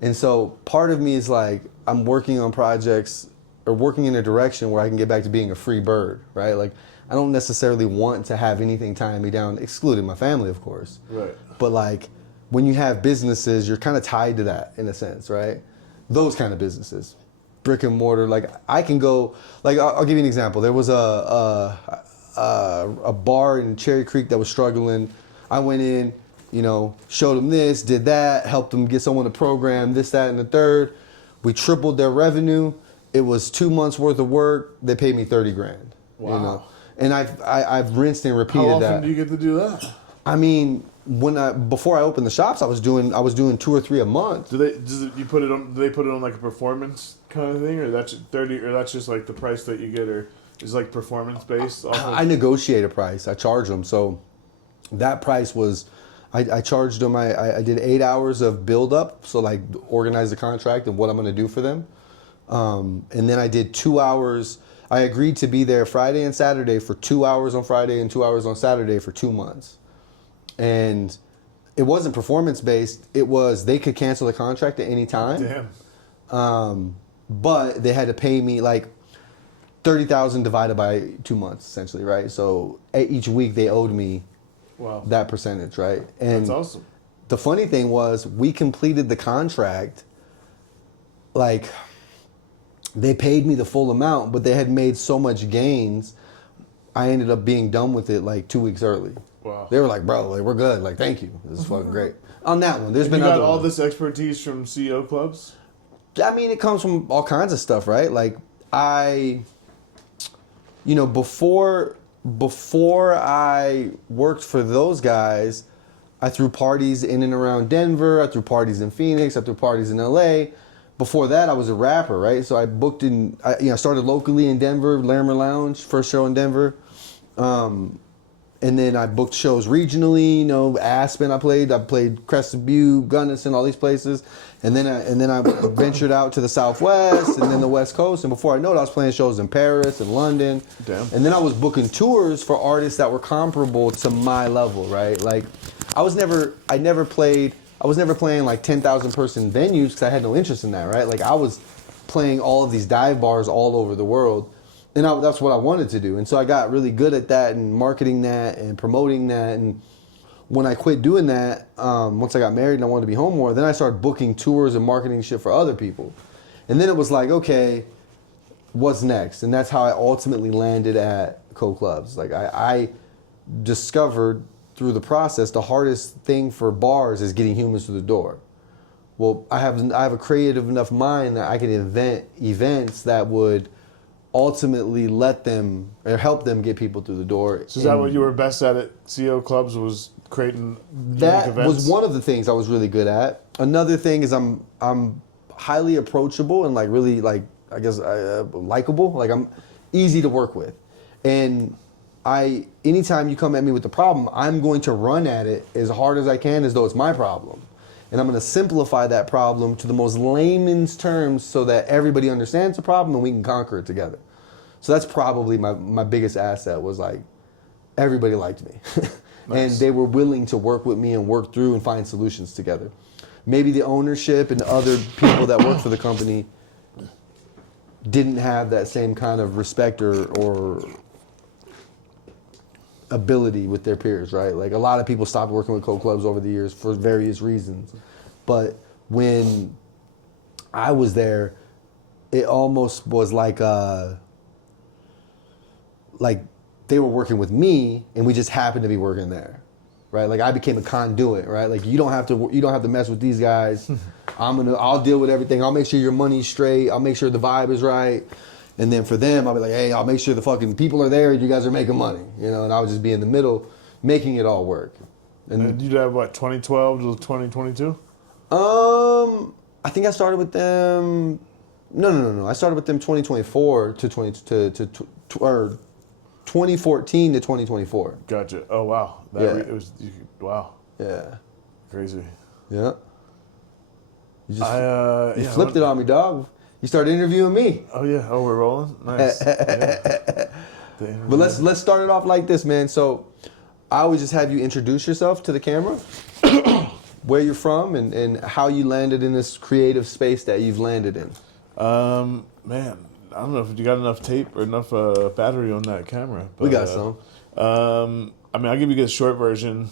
And so part of me is like, I'm working on projects or working in a direction where I can get back to being a free bird, right? Like, I don't necessarily want to have anything tying me down, excluding my family, of course. Right. But like, when you have businesses, you're kind of tied to that in a sense, right? Those kind of businesses, brick and mortar. Like, I can go, like, I'll give you an example. There was a bar in Cherry Creek that was struggling. I went in, you know, showed them this, did that, helped them get someone to program this, that, and the third. We tripled their revenue. It was 2 months worth of work. They paid me 30 grand. Wow. You know? And I've rinsed and repeated that. How often do you get to do that? I mean, before I opened the shops, I was doing 2 or 3 a month. Do they put it on like a performance kind of thing, or that's 30, or that's just like the price that you get, or is like performance based? I negotiate a price. I charge them. So that price was, I charged them. I did 8 hours of build up, so like organize the contract and what I'm going to do for them, and then I did 2 hours. I agreed to be there Friday and Saturday for 2 hours on Friday and 2 hours on Saturday for 2 months. And it wasn't performance based. It was they could cancel the contract at any time. Damn. But they had to pay me like $30,000 divided by 2 months, essentially, right? So each week they owed me that percentage, right? And that's awesome. The funny thing was we completed the contract, like they paid me the full amount, but they had made so much gains, I ended up being done with it like 2 weeks early. Wow. They were like, bro, like, we're good. Like, thank you. This is fucking great. On that one, there's And been you got other all ones. this expertise from CEO clubs? I mean, it comes from all kinds of stuff, right? Like, before I worked for those guys, I threw parties in and around Denver. I threw parties in Phoenix. I threw parties in LA. Before that, I was a rapper, right? So I booked I started locally in Denver, Larimer Lounge, first show in Denver. And then I booked shows regionally, Aspen I played Crested Butte, Gunnison, all these places. And then I ventured out to the Southwest and then the West Coast. And before I know it, I was playing shows in Paris and London. Damn. And then I was booking tours for artists that were comparable to my level, right? Like, I was never playing like 10,000 person venues because I had no interest in that, right? Like, I was playing all of these dive bars all over the world. And that's what I wanted to do. And so I got really good at that and marketing that and promoting that. And when I quit doing that, once I got married and I wanted to be home more, then I started booking tours and marketing shit for other people. And then it was like, okay, what's next? And that's how I ultimately landed at Co-Clubs. Like, I discovered through the process, the hardest thing for bars is getting humans through the door. Well, I have a creative enough mind that I can invent events that would ultimately let them or help them get people through the door. So is that what you were best at CEO clubs, was creating that unique events? was one of the things I was really good at. Another thing is I'm highly approachable and like really like I guess likable. Like, I'm easy to work with, and anytime you come at me with a problem, I'm going to run at it as hard as I can as though it's my problem. And I'm going to simplify that problem to the most layman's terms so that everybody understands the problem and we can conquer it together. So that's probably my biggest asset, was like, everybody liked me. Nice. And they were willing to work with me and work through and find solutions together. Maybe the ownership and the other people that work for the company didn't have that same kind of respect or ability with their peers, right? Like, a lot of people stopped working with Co-Clubs over the years for various reasons. But when I was there, it almost was like they were working with me and we just happened to be working there, right? Like, I became a conduit, right? Like, you don't have to mess with these guys. I'll deal with everything. I'll make sure your money's straight. I'll make sure the vibe is right. And then for them, I'll be like, hey, I'll make sure the fucking people are there and you guys are making money, and I would just be in the middle making it all work. And you'd have, 2012 to 2022? I think I started with them, no. I started with them 2024 to 2014 to 2024. Gotcha. Oh, wow. Wow. Yeah. Crazy. Yeah. You flipped it on me, dog. You started interviewing me. Oh, yeah. Oh, we're rolling? Nice. Yeah. But let's start it off like this, man. So I always just have you introduce yourself to the camera. where you're from and how you landed in this creative space that you've landed in. Man, I don't know if you got enough tape or enough battery on that camera. But, We got some. I mean, I'll give you the short version.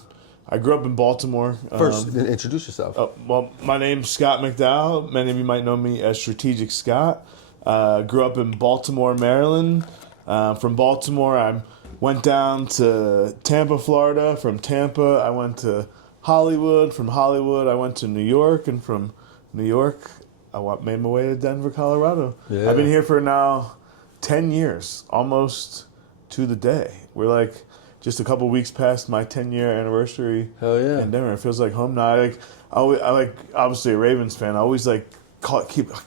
I grew up in Baltimore. First, introduce yourself. Well, my name's Scott McDowell. Many of you might know me as Strategic Scott. Grew up in Baltimore, Maryland. From Baltimore, I went down to Tampa, Florida. From Tampa, I went to Hollywood. From Hollywood, I went to New York. And from New York, I made my way to Denver, Colorado. Yeah. I've been here for now 10 years, almost to the day. We're like just a couple weeks past my 10-year anniversary. Hell yeah. In Denver. It feels like home now. I like obviously a Ravens fan. I always like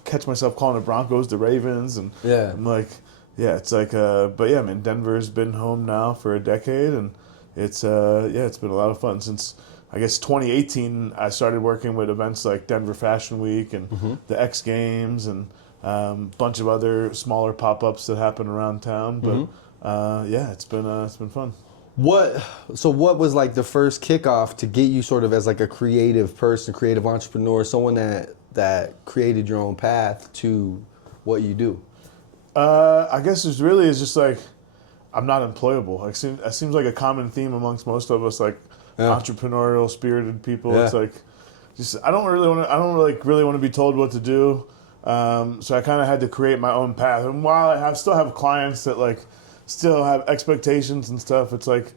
catch myself calling the Broncos the Ravens, and Yeah. I'm like, yeah, it's like, but yeah, man, Denver's been home now for a decade, and it's it's been a lot of fun since I guess 2018. I started working with events like Denver Fashion Week and the X Games and a bunch of other smaller pop-ups that happen around town. But yeah, it's been fun. What was like the first kickoff to get you sort of as like a creative person, creative entrepreneur, someone that created your own path to what you do? I guess it's just like I'm not employable. It seems like a common theme amongst most of us, like entrepreneurial, spirited people. Yeah. It's like just I don't really want to be told what to do. So I kind of had to create my own path. And while I still have clients that like still have expectations and stuff, it's like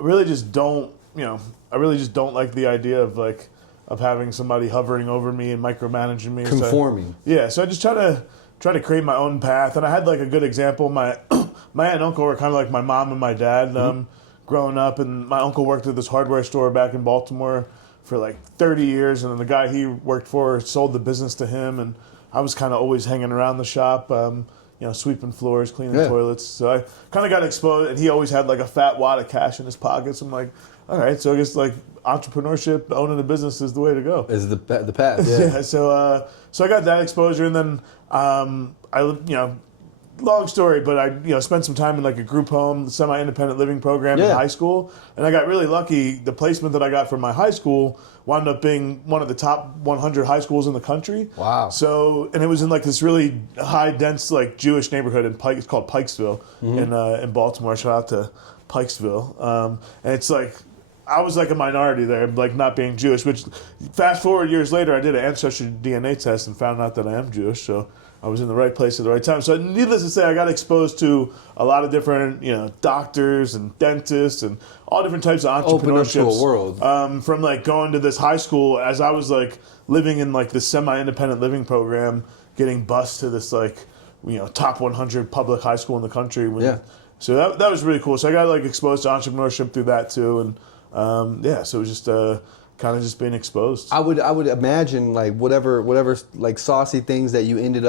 I really just don't like the idea of having somebody hovering over me and micromanaging me. Conforming. So I just try to create my own path. And I had like a good example. My aunt and uncle were kind of like my mom and my dad growing up. And my uncle worked at this hardware store back in Baltimore for like 30 years. And then the guy he worked for sold the business to him. And I was kind of always hanging around the shop, sweeping floors, cleaning toilets. So I kind of got exposed. And he always had like a fat wad of cash in his pockets. I'm like, all right, so I guess like entrepreneurship, owning a business is the way to go. Is the path, yeah. Yeah, so I got that exposure, and then long story, but I spent some time in like a group home, semi-independent living program in high school, and I got really lucky. The placement that I got from my high school wound up being one of the top 100 high schools in the country. Wow. So, and it was in like this really high, dense, like Jewish neighborhood in It's called Pikesville in Baltimore. Shout out to Pikesville. And it's like, I was like a minority there, like not being Jewish, which fast forward years later, I did an ancestry DNA test and found out that I am Jewish. So I was in the right place at the right time. So needless to say, I got exposed to a lot of different, doctors and dentists and all different types of entrepreneurship. Open up to a world. From like going to this high school as I was like living in like this semi-independent living program, getting bused to this like, top 100 public high school in the country. So that was really cool. So I got like exposed to entrepreneurship through that too. And so it was just kind of just being exposed. I would imagine like whatever like saucy things that you did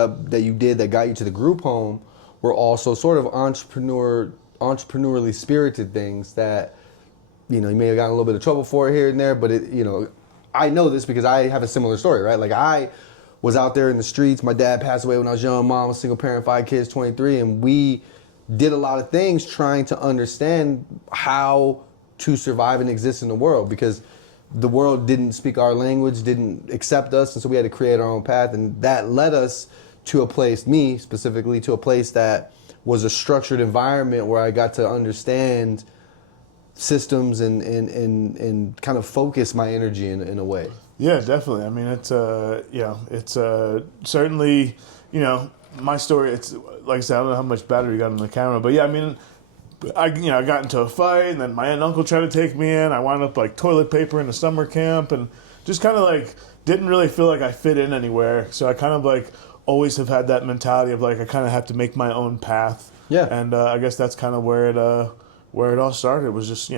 that got you to the group home were also sort of entrepreneurially spirited things that you may have gotten a little bit of trouble for it here and there, but I know this because I have a similar story, right? Like I was out there in the streets. My dad passed away when I was young. Mom was single parent, 5 kids, 23, and we did a lot of things trying to understand how to survive and exist in the world because the world didn't speak our language, didn't accept us, and so we had to create our own path, and that led us to a place, me specifically, to a place that was a structured environment where I got to understand systems and kind of focus my energy in a way. Yeah, definitely. I mean, it's certainly, my story, it's like I said, I don't know how much battery you got on the camera, but yeah, I mean, I got into a fight, and then my aunt and uncle tried to take me in. I wound up like toilet paper in a summer camp, and just kind of like didn't really feel like I fit in anywhere. So I kind of like always have had that mentality of like I kind of have to make my own path. Yeah. And I guess that's kind of where it all started. It was just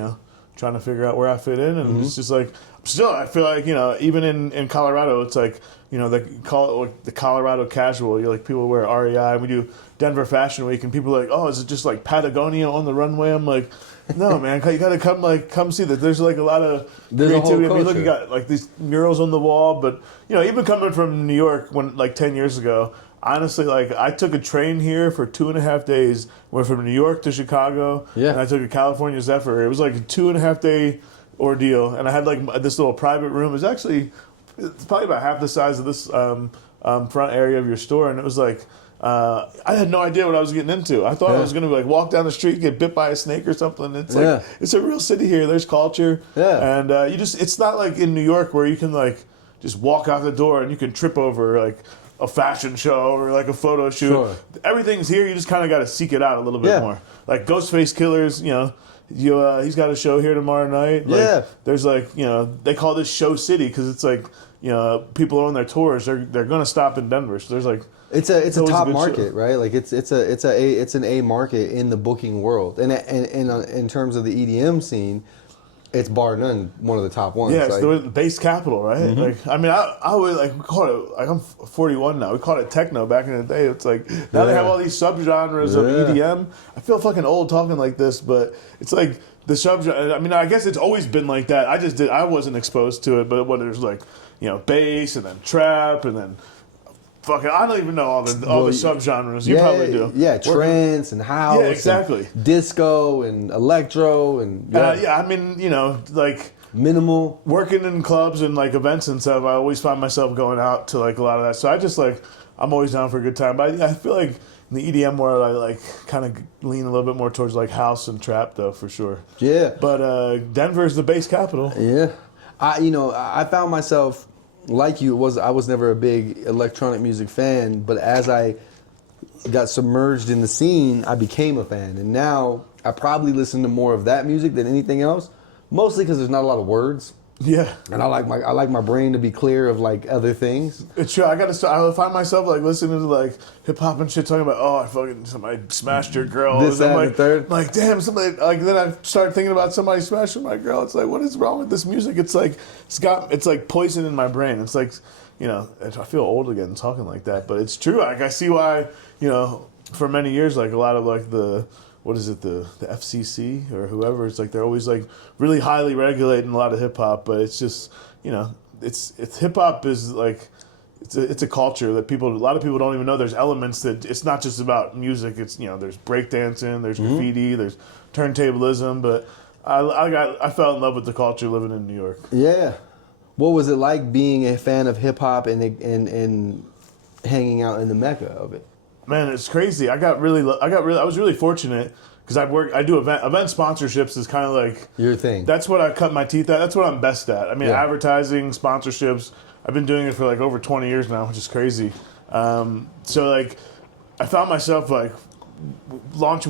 trying to figure out where I fit in, and it's just like still I feel like even in Colorado, it's like they call it like the Colorado casual. You're like people wear REI. We do Denver Fashion Week, and people are like, oh, is it just like Patagonia on the runway? I'm like, no, man, you gotta come see that. There's like a lot of creativity. I mean, look, you got like these murals on the wall, but even coming from New York when like 10 years ago, honestly, like I took a train here for 2.5 days. Went from New York to Chicago, and I took a California Zephyr. It was like a 2.5 day ordeal, and I had like this little private room. It's probably about half the size of this front area of your store, and it was like. I had no idea what I was getting into. I thought I was going to like walk down the street, get bit by a snake or something. It's like it's a real city here. There's culture, and it's not like in New York where you can like just walk out the door and you can trip over like a fashion show or like a photo shoot. Sure. Everything's here. You just kind of got to seek it out a little bit more. Like Ghostface Killers, he's got a show here tomorrow night. Like, there's like they call this Show City because it's like people on their tours. They're going to stop in Denver. So there's like. It's a top market, right? Like it's an A market in the booking world, and in terms of the EDM scene, it's bar none one of the top ones. Yeah, it's the bass capital, right? Mm-hmm. Like I mean, I would like we call it like I'm 41 now. We called it techno back in the day. It's like now they have all these subgenres of EDM. I feel fucking old talking like this, but it's like the subgenre. I mean, I guess it's always been like that. I wasn't exposed to it, but when there's like bass and then trap and then. Fucking, I don't even know all the subgenres. You probably do. Yeah, trance and house. Yeah, exactly. And disco and electro and I mean, like minimal. Working in clubs and like events and stuff, I always find myself going out to like a lot of that. So I just like I'm always down for a good time. But I feel like in the EDM world, I like kind of lean a little bit more towards like house and trap though, for sure. Yeah. But Denver's the bass capital. Yeah. I found myself. Like you, I was never a big electronic music fan, but as I got submerged in the scene, I became a fan. And now I probably listen to more of that music than anything else, mostly because there's not a lot of words. Yeah. And I like my brain to be clear of like other things. It's true. I find myself like listening to like hip hop and shit, talking about somebody smashed your girl. This, that, and the third. Like damn, somebody like then I start thinking about somebody smashing my girl. It's like what is wrong with this music? It's like it's like poison in my brain. It's like I feel old again talking like that, but it's true. Like I see why for many years like a lot of like the. What is it, the FCC or whoever? It's like they're always like really highly regulating a lot of hip hop, but it's just it's hip hop is like it's a culture that a lot of people don't even know. There's elements that it's not just about music. It's there's breakdancing, there's graffiti, there's turntablism, but I fell in love with the culture living in New York. Yeah, what was it like being a fan of hip hop and hanging out in the mecca of it? Man, it's crazy. I was really fortunate because I do event sponsorships is kind of like your thing. That's what I cut my teeth at. That's what I'm best at. I mean, advertising, sponsorships. I've been doing it for like over 20 years now, which is crazy. So like, I found myself like launched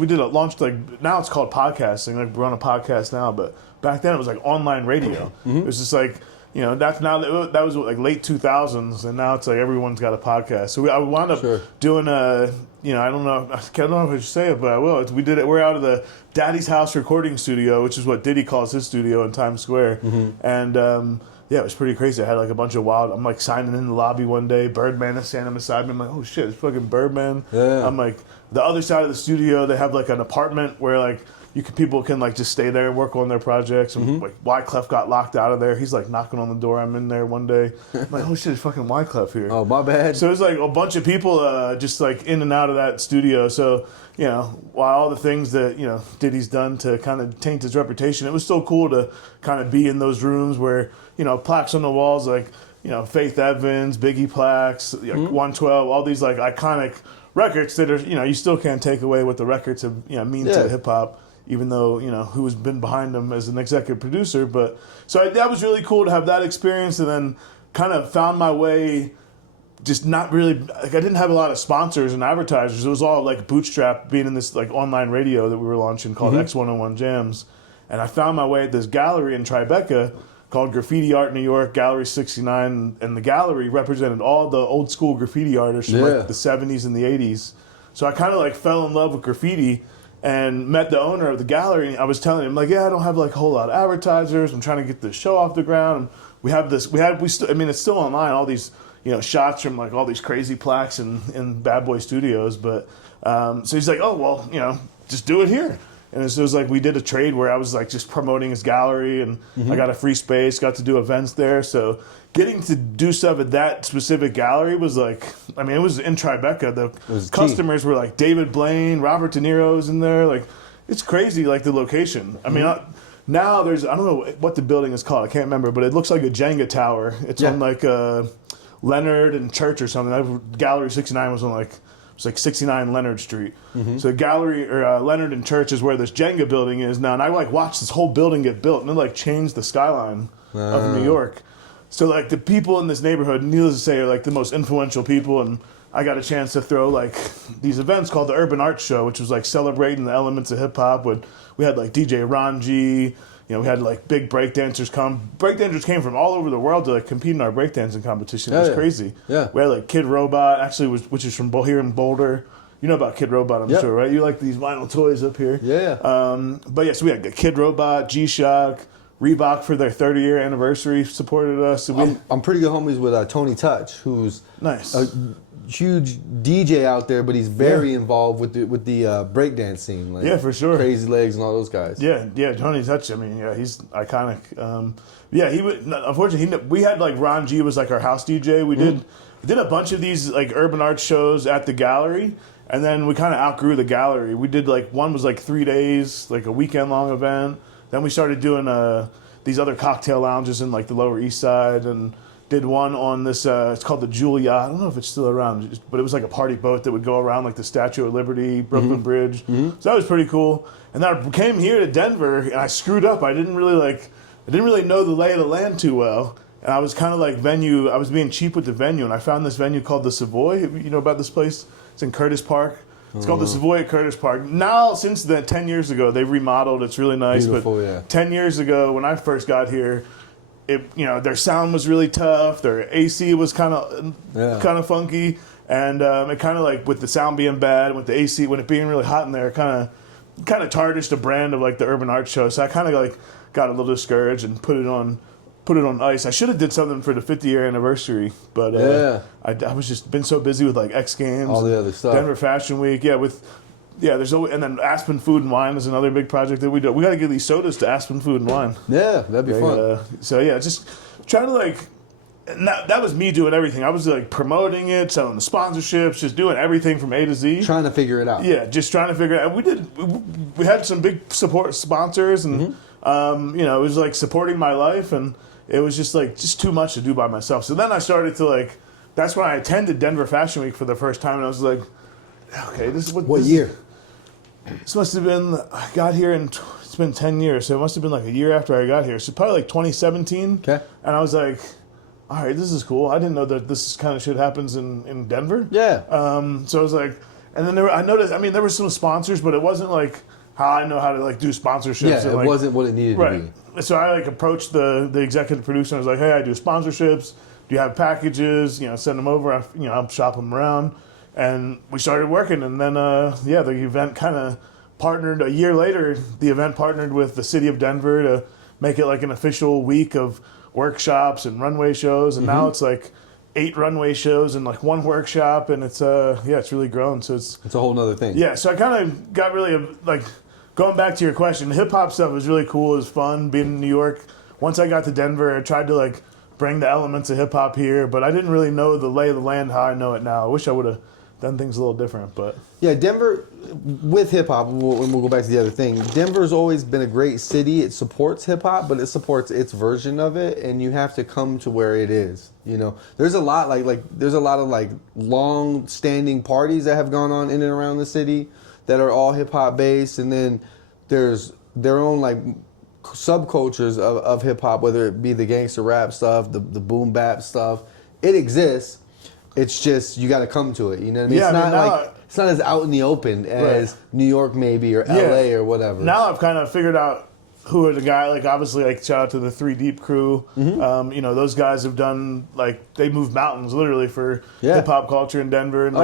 like now it's called podcasting. Like we're on a podcast now, but back then it was like online radio. Mm-hmm. It was just like. That was like late 2000s, and now it's like everyone's got a podcast. So I wound up doing I don't know if I should say it, but I will. We did it. We're out of the Daddy's House recording studio, which is what Diddy calls his studio in Times Square, and it was pretty crazy. I had like a bunch of I'm like signing in the lobby one day. Birdman is standing beside me. I'm like, oh shit, it's fucking Birdman. Yeah. I'm like, the other side of the studio, they have like an apartment where like. People can like just stay there and work on their projects. And like Wyclef got locked out of there. He's like knocking on the door. I'm in there one day. I'm like, oh shit, it's fucking Wyclef here. Oh, my bad. So it was like a bunch of people just like in and out of that studio. So while all the things that Diddy's done to kind of taint his reputation, it was still cool to kind of be in those rooms where plaques on the walls like Faith Evans, Biggie plaques, like 112, all these like iconic records that are you still can't take away what the records have mean to hip hop. Even though, who has been behind them as an executive producer. But so that was really cool to have that experience, and then kind of found my way just not really, like I didn't have a lot of sponsors and advertisers. It was all like bootstrap being in this like online radio that we were launching called X101 Jams. And I found my way at this gallery in Tribeca called Graffiti Art New York, Gallery 69. And the gallery represented all the old school graffiti artists from like the 70s and the 80s. So I kind of like fell in love with graffiti. And met the owner of the gallery, and I was telling him, like, I don't have like a whole lot of advertisers. I'm trying to get this show off the ground. And we have this. It's still online. All these, shots from like all these crazy plaques in Bad Boy Studios. But so he's like, oh well, just do it here. And it was like we did a trade where I was like just promoting his gallery, and I got a free space, got to do events there. So getting to do stuff at that specific gallery was like, it was in Tribeca. The customers were like David Blaine, Robert De Niro was in there. Like, it's crazy, like the location. I mean, Now there's, I don't know what the building is called. I can't remember, but it looks like a Jenga tower. It's on like Leonard and Church or something. Gallery 69 was on like, it's like 69 Leonard Street. So Gallery or Leonard and Church is where this Jenga building is now. And I like watched this whole building get built, and it like changed the skyline of New York. So like the people in this neighborhood, needless to say, are like the most influential people. And I got a chance to throw like these events called the Urban Arts Show, which was like celebrating the elements of hip hop. We had like DJ Ron G. We had like big breakdancers come. Breakdancers came from all over the world to like compete in our breakdancing competition. It was crazy. Yeah. We had like Kid Robot, actually, which is from here in Boulder. You know about Kid Robot, I'm sure, right? You like these vinyl toys up here. Yeah. But yeah, so we had Kid Robot, G-Shock, Reebok for their 30-year anniversary supported us. So I'm pretty good homies with Tony Touch, who's nice. A huge DJ out there, but he's very involved with the breakdance scene. Like for sure. Crazy Legs and all those guys. Yeah, Tony Touch. I mean, he's iconic. He would. Unfortunately, we had like Ron G was like our house DJ. We did a bunch of these like urban art shows at the gallery, and then we kind of outgrew the gallery. We did like one was like 3 days, like a weekend long event. Then we started doing these other cocktail lounges in like the Lower East Side, and did one on this, it's called the Julia. I don't know if it's still around, but it was like a party boat that would go around like the Statue of Liberty, Brooklyn Bridge. So that was pretty cool. And then I came here to Denver, and I screwed up. I didn't really know the lay of the land too well. And I was kind of like I was being cheap with the venue, and I found this venue called the Savoy. You know about this place? It's in Curtis Park. It's called the Savoy at Curtis Park. Now, since then, 10 years ago, they've remodeled. It's really nice. Beautiful, 10 years ago, when I first got here, their sound was really tough. Their AC was kind of funky, and it kind of like with the sound being bad and with the AC, when it being really hot in there, it kind of tarnished the brand of like the Urban Art Show. So I kind of like got a little discouraged and put it on ice. I should have did something for the 50-year anniversary, but I was just been so busy with like X Games, all the other stuff, Denver Fashion Week, there's always, and then Aspen Food and Wine is another big project that we do. We got to give these sodas to Aspen Food and Wine. Yeah, that'd be fun. Just trying to like, that was me doing everything. I was like promoting it, selling the sponsorships, just doing everything from A to Z. Trying to figure it out. Yeah, just trying to figure it out. We had some big support sponsors, and it was like supporting my life, and it was just too much to do by myself. So then I started to like, that's when I attended Denver Fashion Week for the first time, and I was like, okay, this is what year? This must have been, I got here it's been 10 years, so it must have been like a year after I got here. So probably like 2017. Okay. And I was like, all right, this is cool. I didn't know that this kind of shit happens in Denver. Yeah. So I was like, and then I noticed, there were some sponsors, but it wasn't like how I know how to like do sponsorships. Yeah, it wasn't what it needed to be. So I like approached the executive producer, and I was like, hey, I do sponsorships. Do you have packages? Send them over. I'll shop them around. And we started working, and then the event kind of partnered. A year later, the event partnered with the city of Denver to make it like an official week of workshops and runway shows. And now it's like 8 runway shows and like 1 workshop, and it's really grown. So it's a whole nother thing. Yeah, so I kind of got really like going back to your question. The hip hop stuff was really cool. It was fun being in New York. Once I got to Denver, I tried to like bring the elements of hip hop here, but I didn't really know the lay of the land how I know it now. I wish I would have done things a little different, but yeah, Denver with hip hop. We'll go back to the other thing. Denver's always been a great city. It supports hip hop, but it supports its version of it, and you have to come to where it is. There's a lot there's a lot of like long-standing parties that have gone on in and around the city that are all hip hop based, and then there's their own like subcultures of hip hop, whether it be the gangster rap stuff, the boom bap stuff. It exists. It's just you got to come to it. You know what I mean? Yeah, it's not as out in the open as New York maybe or LA or whatever. Now I've kind of figured out who are the guys. Like obviously, like shout out to the 3 Deep crew. Those guys have done like they moved mountains literally for hip hop culture in Denver, and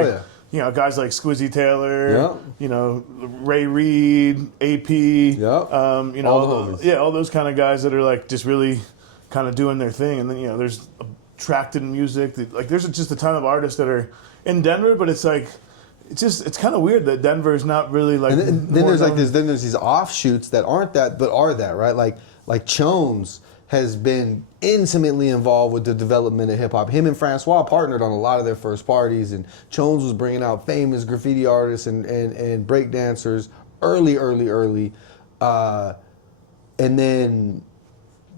guys like Squizzy Taylor, Ray Reed, AP, all those kind of guys that are like just really kind of doing their thing, and then there's Tracted music. Like there's just a ton of artists that are in Denver, but it's like it's kind of weird that Denver is not really like. And then there's these offshoots that aren't that, but are that, right? Like Chones has been intimately involved with the development of hip hop. Him and Francois partnered on a lot of their first parties, and Chones was bringing out famous graffiti artists and break dancers early. and then,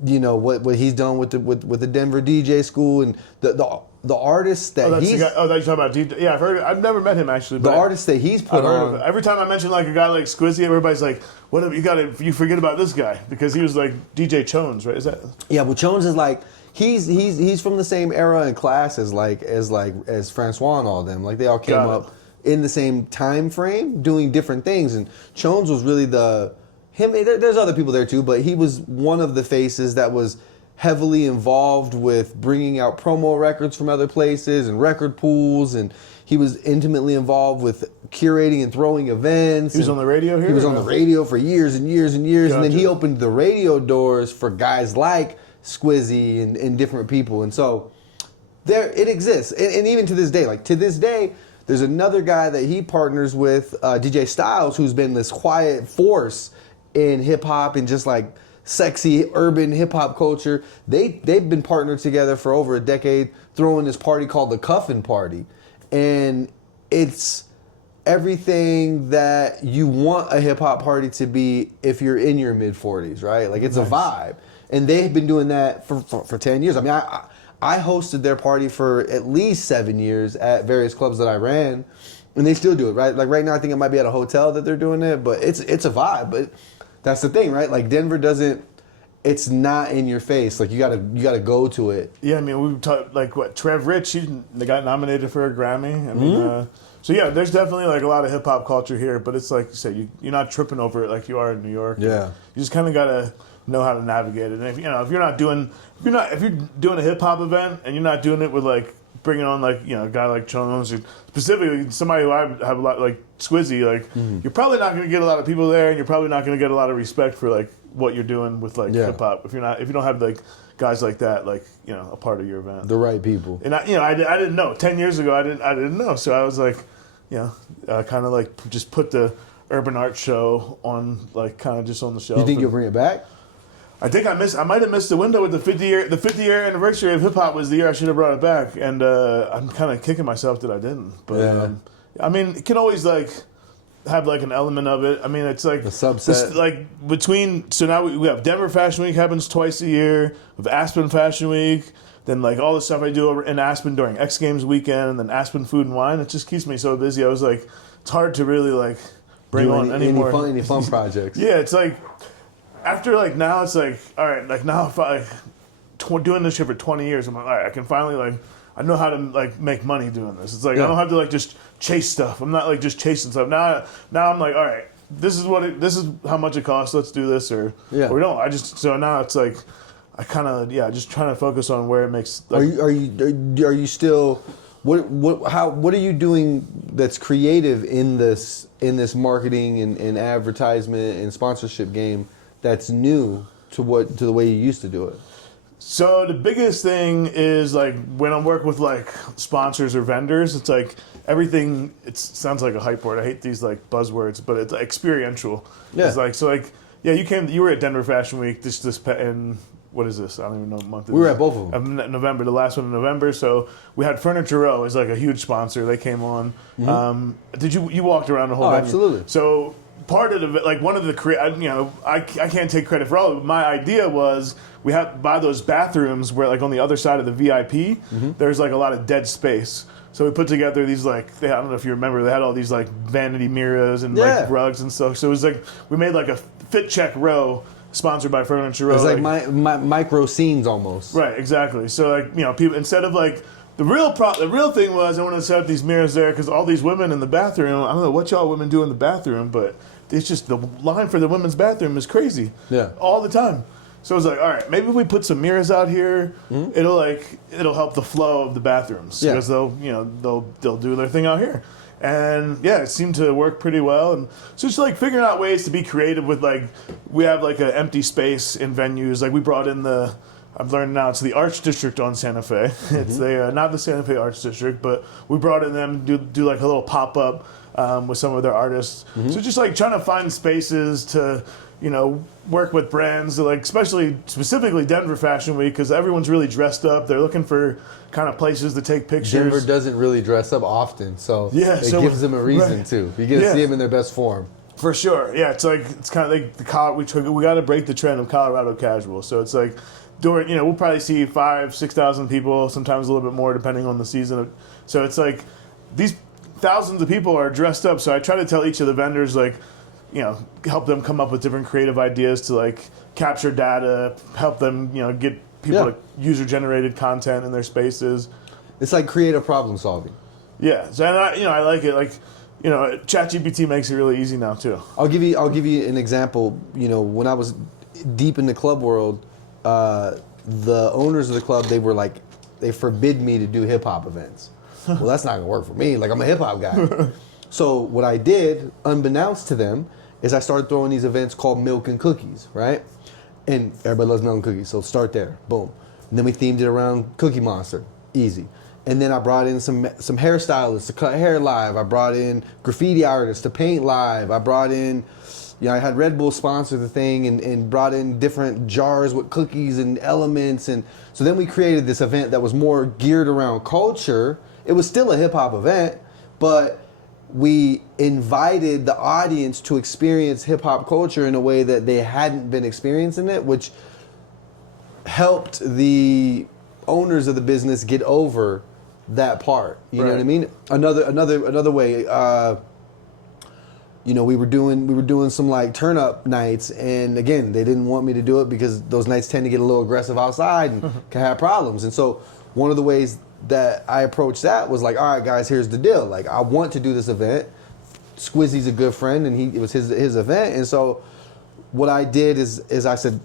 you know, what he's done with the Denver DJ school and the artists that that's he's... the guy, that's talking about DJ. Yeah, I've never met him actually. The But artists that he's put I've heard of on... it. Every time I mention like a guy like Squizzy, everybody's like, "What? You forget about this guy because he was like DJ Chones, right? Is that?" Yeah, but Jones is like... He's from the same era and class as Francois and all them. Like they all came up in the same time frame, doing different things. And Jones was really there's other people there too, but he was one of the faces that was heavily involved with bringing out promo records from other places and record pools, and he was intimately involved with curating and throwing events. He was on the radio here? He was on the radio for years and years and years, Gotcha. and then he opened the radio doors for guys like Squizzy and different people. And so there it exists. And even to this day, there's another guy that he partners with, DJ Styles, who's been this quiet force in hip hop and just like sexy urban hip hop culture. They've been partnered together for over a decade, throwing this party called the Cuffin' Party. And it's everything that you want a hip hop party to be if you're in your mid 40s, right? Like it's a vibe. And they've been doing that for 10 years. I mean, I hosted their party for at least 7 years at various clubs that I ran, and they still do it, right? Like right now, I think it might be at a hotel that they're doing it, but it's a vibe. But that's the thing, right? Like Denver doesn't. It's not in your face. Like you gotta go to it. Yeah, I mean, we've talked like what Trev Rich. They got nominated for a Grammy. I mean, so yeah, there's definitely like a lot of hip hop culture here, but it's like you said, you're not tripping over it like you are in New York. Yeah, you just kind of gotta know how to navigate it. And if you're doing a hip hop event and you're not doing it with like bringing on like a guy like Chonos or specifically somebody who I have a lot like Squizzy, like you're probably not going to get a lot of people there, and you're probably not going to get a lot of respect for like what you're doing with like hip hop if you don't have like guys like that like a part of your event. The right people. And I didn't know 10 years ago. I didn't know, so I was like kind of like just put the Urban Art Show on like kind of just on the shelf. You think you'll bring it back? I think I might have missed the window with the 50 year anniversary of hip hop was the year I should have brought it back, and I'm kind of kicking myself that I didn't. But I mean, it can always like have like an element of it. I mean, it's like a subset. Like between now we have Denver Fashion Week happens twice a year. We have Aspen Fashion Week. Then like all the stuff I do over in Aspen during X Games weekend, and then Aspen Food and Wine. It just keeps me so busy. I was like, it's hard to really like bring on any more fun projects. Yeah, it's like. After like now, it's like all right. Like now, if I doing this shit for 20 years, I'm like, all right, I can finally like I know how to like make money doing this. It's like I don't have to like just chase stuff. I'm not like just chasing stuff. Now I'm like, all right, this is how much it costs. Let's do this or we don't. So now it's like I kind of just trying to focus on where it makes. Like, are you still what are you doing that's creative in this marketing and advertisement and sponsorship game? That's new to the way you used to do it. So the biggest thing is like when I'm working with like sponsors or vendors, it's like everything. It sounds like a hype word. I hate these like buzzwords, but it's experiential. Yeah. It's like you were at Denver Fashion Week this in what is this? I don't even know what month. We were at both of them. November, the last one in November. So we had Furniture Row as like a huge sponsor. They came on. Mm-hmm. Did you walked around the whole venue? Absolutely. So. Part of it, like one of the I can't take credit for all of it. My idea was we had by those bathrooms where like on the other side of the VIP, there's like a lot of dead space. So we put together these like I don't know if you remember, they had all these like vanity mirrors and like rugs and stuff. So it was like we made like a fit check row sponsored by Furniture Row. It was like micro scenes almost. Right, exactly. So like people instead of like. The real thing was I wanted to set up these mirrors there because all these women in the bathroom, I don't know what y'all women do in the bathroom, but it's just the line for the women's bathroom is crazy. Yeah. All the time. So I was like, all right, maybe if we put some mirrors out here, it'll help the flow of the bathrooms because they'll do their thing out here. And yeah, it seemed to work pretty well. And so it's like figuring out ways to be creative with like we have like an empty space in venues. Like we brought in I've learned now it's the Arts District on Santa Fe. It's not the Santa Fe Arts District, but we brought in them to do like a little pop up with some of their artists. So just like trying to find spaces to work with brands like specifically Denver Fashion Week because everyone's really dressed up. They're looking for kind of places to take pictures. Denver doesn't really dress up often, so it gives them a reason to. You get to see them in their best form. For sure, yeah. It's like it's kind of like we got to break the trend of Colorado casual. So it's like during we'll probably see 5,000-6,000 people, sometimes a little bit more depending on the season. So it's like these thousands of people are dressed up. So I try to tell each of the vendors help them come up with different creative ideas to like capture data, help them get people to user generated content in their spaces. It's like creative problem solving. Yeah, so and I like it. Like ChatGPT makes it really easy now too. I'll give you an example. When I was deep in the club world, the owners of the club, they forbid me to do hip hop events. Well, that's not gonna work for me. Like, I'm a hip hop guy. So what I did, unbeknownst to them, is I started throwing these events called Milk and Cookies, right? And everybody loves milk and cookies, so start there, boom. And then we themed it around Cookie Monster, easy. And then I brought in some hairstylists to cut hair live. I brought in graffiti artists to paint live. I brought in, I had Red Bull sponsor the thing and brought in different jars with cookies and elements. And so then we created this event that was more geared around culture. It was still a hip hop event, but we invited the audience to experience hip hop culture in a way that they hadn't been experiencing it, which helped the owners of the business get over that part. You know what I mean? Another way, we were doing some like turn up nights, and again, they didn't want me to do it because those nights tend to get a little aggressive outside and can have problems. And so one of the ways that I approached that was like, all right, guys, here's the deal. Like, I want to do this event. Squizzy's a good friend, and it was his event. And so what I did is I said,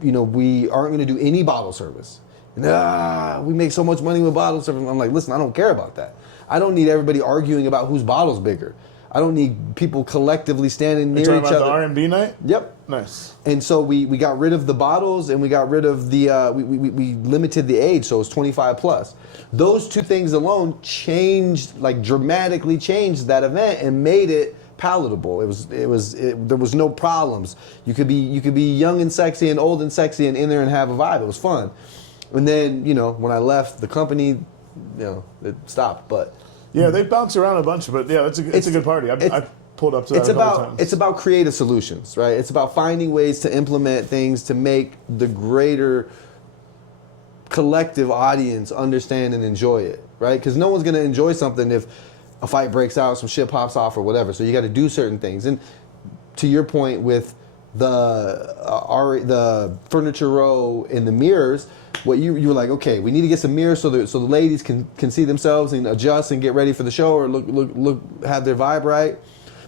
we aren't going to do any bottle service. And we make so much money with bottle service. I'm like, listen, I don't care about that. I don't need everybody arguing about whose bottle's bigger. I don't need people collectively standing near each other. You're talking about the R&B night? Yep. Nice. And so we got rid of the bottles, and we got rid of the we limited the age, so it was 25 plus. Those two things alone dramatically changed that event and made it palatable. There was no problems. You could be young and sexy and old and sexy and in there and have a vibe. It was fun. And then when I left the company, it stopped. But yeah, they bounce around a bunch, but yeah, it's a good party. I pulled up to that a couple times. It's about creative solutions, right? It's about finding ways to implement things to make the greater collective audience understand and enjoy it, right? Because no one's going to enjoy something if a fight breaks out, some shit pops off or whatever. So you got to do certain things. And to your point with the furniture row and the mirrors, what you were like, okay, we need to get some mirrors so the ladies can see themselves and adjust and get ready for the show or look have their vibe right.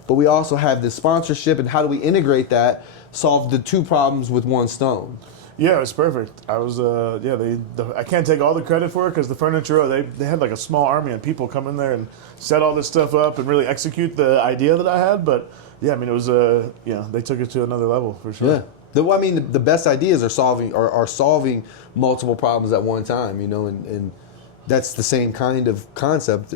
But we also have this sponsorship, and how do we integrate that, solve the two problems with one stone? Yeah, it was perfect. I was I can't take all the credit for it because the furniture row, they had like a small army of people come in there and set all this stuff up and really execute the idea that I had. But yeah, I mean, it was they took it to another level for sure. Yeah. The best ideas are solving multiple problems at one time, and that's the same kind of concept,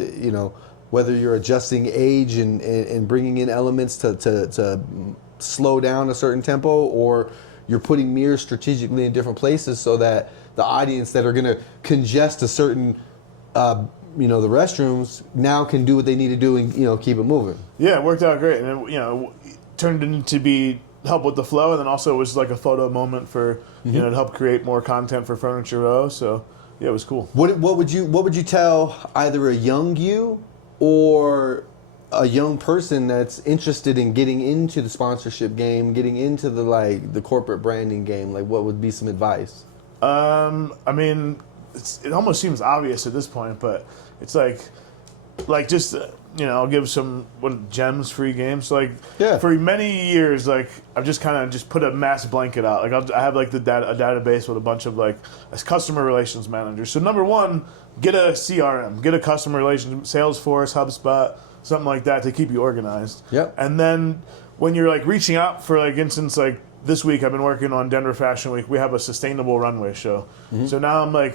whether you're adjusting age and bringing in elements to slow down a certain tempo, or you're putting mirrors strategically in different places so that the audience that are going to congest a certain, the restrooms now can do what they need to do and, keep it moving. Yeah, it worked out great. And, it turned into be help with the flow, and then also it was like a photo moment for, to help create more content for Furniture Row. So, yeah, it was cool. What would you tell either a young you or a young person that's interested in getting into the sponsorship game, getting into the corporate branding game? Like, what would be some advice? I mean, it almost seems obvious at this point, but it's like just I'll give some gems, free games. So for many years, I've just kind of just put a mass blanket out. I have a database with a bunch of as customer relations managers. So number one, get a CRM, get a customer relations, Salesforce, HubSpot, something like that to keep you organized. Yep. And then when you're reaching out for instance this week I've been working on Denver Fashion Week. We have a sustainable runway show. Mm-hmm. So now I'm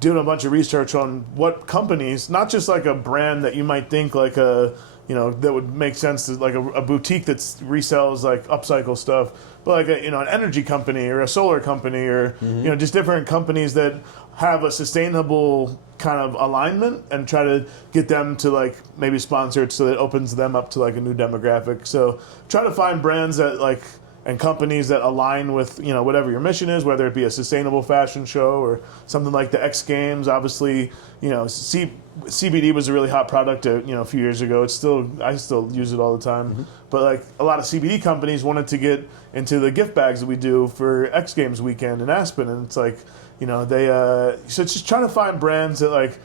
doing a bunch of research on what companies, not just a brand that you might think a that would make sense to like a boutique that resells like upcycle stuff, but like an energy company or a solar company or just different companies that have a sustainable kind of alignment and try to get them to like maybe sponsor it so that it opens them up to like a new demographic. So try to find brands that like and companies that align with whatever your mission is, whether it be a sustainable fashion show or something like the X Games. Obviously, CBD was a really hot product a few years ago. I still use it all the time. But like a lot of CBD companies wanted to get into the gift bags that we do for X Games weekend in Aspen, and it's like they so it's just trying to find brands that like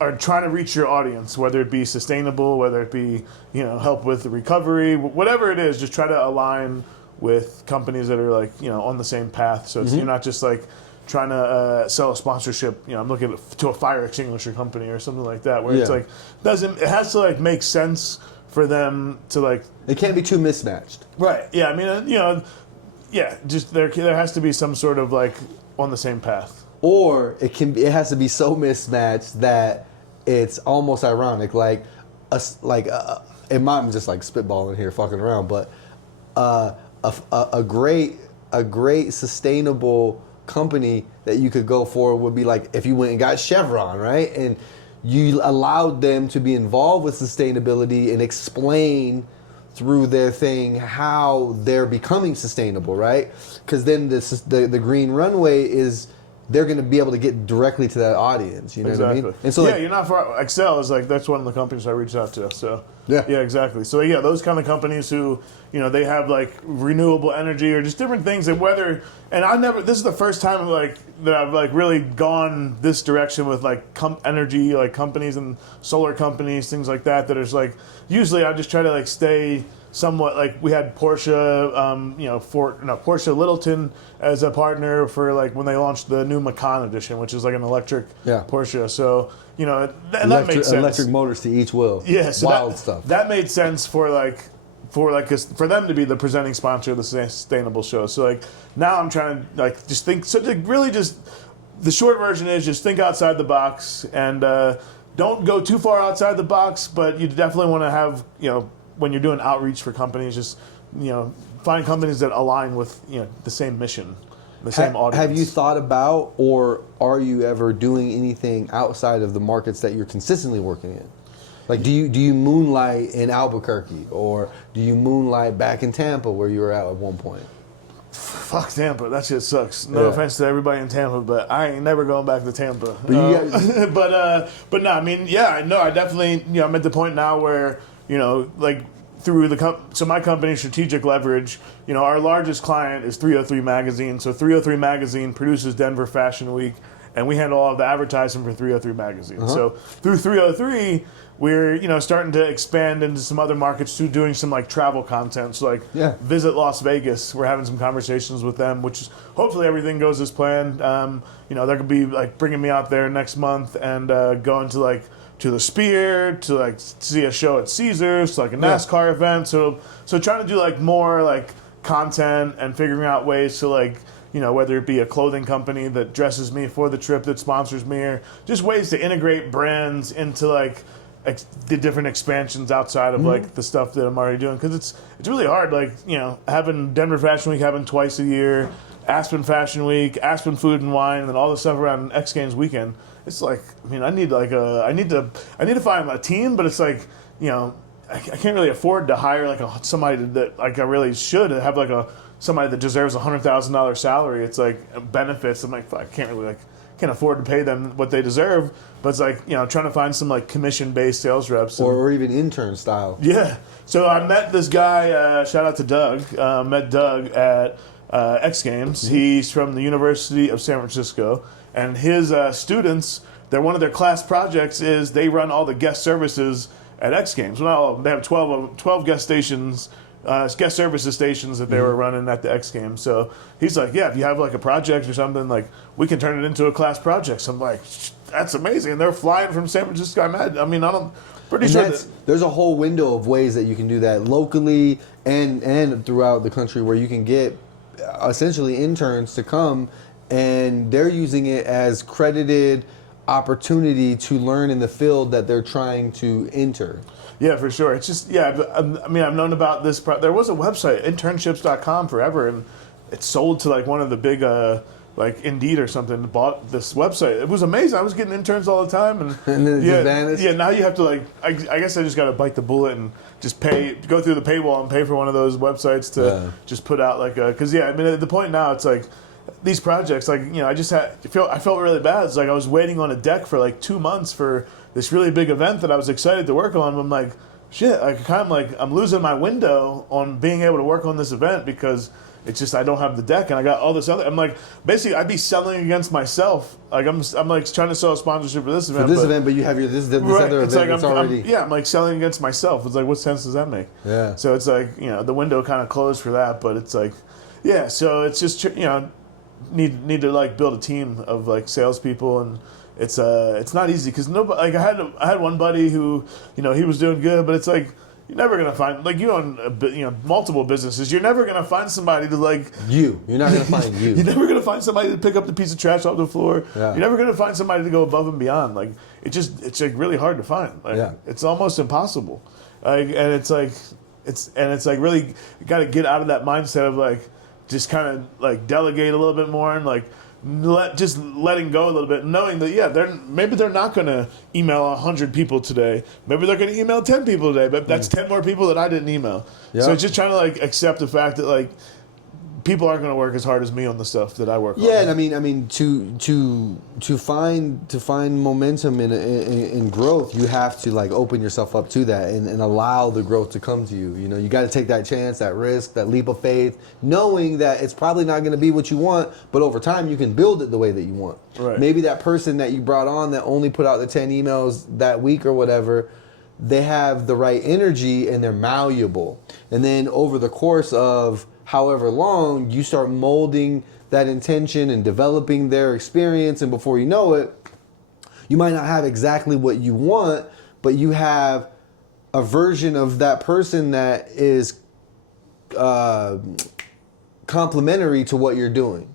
are trying to reach your audience, whether it be sustainable, whether it be help with the recovery, whatever it is. Just try to align with companies that are like on the same path, so it's, you're not just like trying to sell a sponsorship. I'm looking to a fire extinguisher company or something like that, where it's like it has to like make sense for them to like. It can't be too mismatched. Right. Yeah. I mean, just there has to be some sort of like on the same path. Or it has to be so mismatched that it's almost ironic, I'm just like spitballing here, fucking around, but a great sustainable company that you could go for would be like if you went and got Chevron, right? And you allowed them to be involved with sustainability and explain through their thing how they're becoming sustainable, right? Because then the green runway is they're going to be able to get directly to that audience. You know what I mean? And so you're not far. Excel is like that's one of the companies I reached out to. So yeah, exactly. So yeah, those kind of companies who they have like renewable energy or just different things that whether. And this is the first time like that I've like really gone this direction with like energy like companies and solar companies, things like that. That is like usually I just try to like stay somewhat like we had Porsche, Porsche Littleton as a partner for like when they launched the new Macan edition, which is like an electric Porsche. So that makes sense. Electric motors to each wheel. Yeah, so wild stuff. That made sense for them to be the presenting sponsor of the sustainable show. So like now I'm trying to like just think. So really just the short version is just think outside the box and don't go too far outside the box, but you definitely want to have when you're doing outreach for companies, just find companies that align with the same mission, the same audience. Have you thought about, or are you ever doing anything outside of the markets that you're consistently working in? Like, do you moonlight in Albuquerque, or do you moonlight back in Tampa where you were at one point? Fuck Tampa, that shit sucks. No offense to everybody in Tampa, but I ain't never going back to Tampa. But no, I mean, I definitely, I'm at the point now where. Like through so my company, Strategic Leverage, our largest client is 303 Magazine. So 303 Magazine produces Denver Fashion Week, and we handle all of the advertising for 303 Magazine. So through 303, we're starting to expand into some other markets too, doing some like travel content. So like Visit Las Vegas. We're having some conversations with them, which is hopefully everything goes as planned. They're gonna be like bringing me out there next month and going to like. To the Spear, to like see a show at Caesars, to like a NASCAR event. So trying to do like more like content and figuring out ways to like whether it be a clothing company that dresses me for the trip that sponsors me, or just ways to integrate brands into like the different expansions outside of like the stuff that I'm already doing, because it's really hard like having Denver Fashion Week happen twice a year, Aspen Fashion Week, Aspen Food and Wine, and then all the stuff around X Games weekend. It's like, I mean, I need to find a team, but it's like, I can't really afford to hire like somebody that like I really should have like somebody that deserves $100,000 salary. It's like benefits. I'm like, I can't afford to pay them what they deserve. But it's like, trying to find some like commission-based sales reps or even intern style. Yeah. So I met this guy. Shout out to Doug. Met Doug at X Games. He's from the University of San Francisco. And his students, one of their class projects is they run all the guest services at X Games. Well, not all of them. They have 12 guest stations, guest services stations that they were running at the X Games. So he's like, if you have like a project or something, we can turn it into a class project. So I'm like, that's amazing. And they're flying from San Francisco. There's a whole window of ways that you can do that locally and throughout the country where you can get essentially interns to come. And they're using it as credited opportunity to learn in the field that they're trying to enter. Yeah, for sure. It's just, I mean, I've known about this. There was a website, internships.com, forever, and it sold to like one of the big, like Indeed or something, bought this website. It was amazing. I was getting interns all the time. And then it yeah, just vanished? Yeah, now you have to like, I guess I just got to bite the bullet and just go through the paywall and pay for one of those websites to just put out like because I mean, at the point now, it's like, these projects, like, I just I felt really bad. It's like I was waiting on a deck for like 2 months for this really big event that I was excited to work on. I'm like, shit, I'm losing my window on being able to work on this event because it's just I don't have the deck and I got all this other. I'm like, basically I'd be selling against myself. Like I'm like trying to sell a sponsorship for this event. But you have this other it's event like that's already. I'm like selling against myself. It's like, what sense does that make? Yeah. So it's like, the window kind of closed for that, but it's like, yeah. So it's just need to like build a team of like salespeople, and it's not easy because nobody, like I had one buddy who he was doing good, but it's like you're never gonna find, like, you own multiple businesses, you're never gonna find somebody to like you're not gonna find you. You're never gonna find somebody to pick up the piece of trash off the floor. Yeah. You're never gonna find somebody to go above and beyond. Like it's like really hard to find. Like it's almost impossible. Like and it's like really you got to get out of that mindset of like just kind of like delegate a little bit more and like letting go a little bit, knowing that maybe they're not going to email 100 people today. Maybe they're going to email 10 people today, but that's 10 more people that I didn't email. Yep. So it's just trying to like accept the fact that like people aren't going to work as hard as me on the stuff that I work on. Yeah, and I mean to find momentum in growth, you have to like open yourself up to that and allow the growth to come to you. You got to take that chance, that risk, that leap of faith, knowing that it's probably not going to be what you want, but over time you can build it the way that you want. Right. Maybe that person that you brought on that only put out the 10 emails that week or whatever, they have the right energy and they're malleable. And then over the course of however long, you start molding that intention and developing their experience, and before you know it, you might not have exactly what you want, but you have a version of that person that is complementary to what you're doing.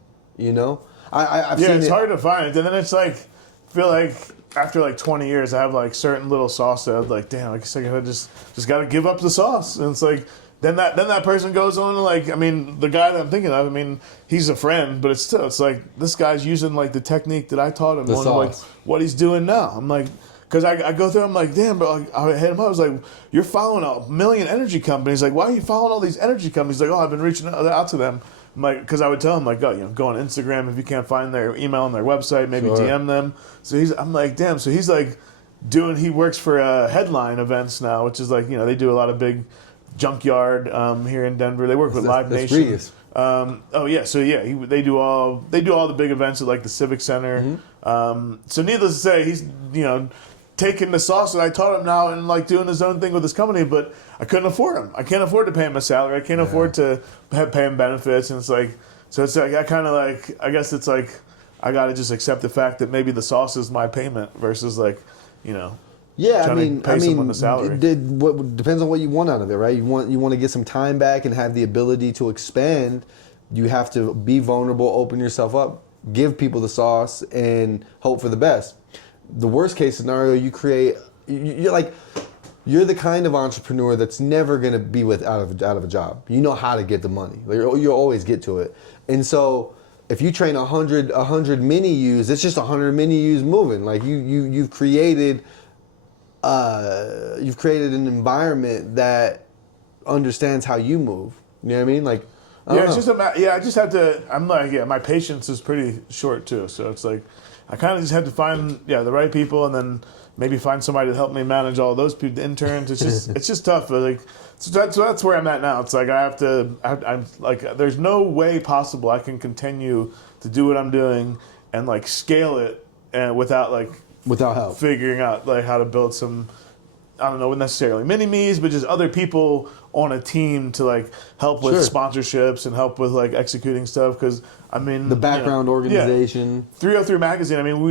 I've seen it's hard to find, and then it's like I feel like after like 20 years, I have like certain little sauce that I'm like, damn, I guess I gotta just gotta give up the sauce, and it's like. Then that person goes on to like, I mean, the guy that I'm thinking of, I mean, he's a friend, but it's like this guy's using like the technique that I taught him on like what he's doing now. I'm like, because I go through, I'm like, damn, but like, I hit him up. I was like, you're following a million energy companies. Like, why are you following all these energy companies? Like, I've been reaching out to them. I'm like, because I would tell him like, go on Instagram if you can't find their email on their website, maybe DM them. So I'm like, damn. So he's like he works for Headline Events now, which is like, they do a lot of big junkyard here in Denver. They work with Live Nation. They do all the big events at like the Civic Center. Mm-hmm. So needless to say, he's taking the sauce that I taught him now and like doing his own thing with his company. But I couldn't afford him. I can't afford to pay him a salary. I can't afford to pay him benefits. And it's like I kind of like, I guess it's like I got to just accept the fact that maybe the sauce is my payment versus like Yeah, pay someone the salary. Depends on what you want out of it, right? You want to get some time back and have the ability to expand. You have to be vulnerable, open yourself up, give people the sauce, and hope for the best. The worst case scenario, you're the kind of entrepreneur that's never going to be out of a job. You know how to get the money. You'll always get to it. And so if you train 100 mini yous, it's just 100 mini yous moving. Like you've created an environment that understands how you move. You know what I mean? Like, I just have to. I'm like, my patience is pretty short too. So it's like, I kind of just have to find the right people, and then maybe find somebody to help me manage all those people, the interns. It's just tough. But like, so that's where I'm at now. It's like I'm like, there's no way possible I can continue to do what I'm doing and like scale it without help, figuring out like how to build some, I don't know necessarily mini-me's, but just other people on a team to like help with sponsorships and help with like executing stuff. Because I mean, the background organization. 303 Magazine. I mean,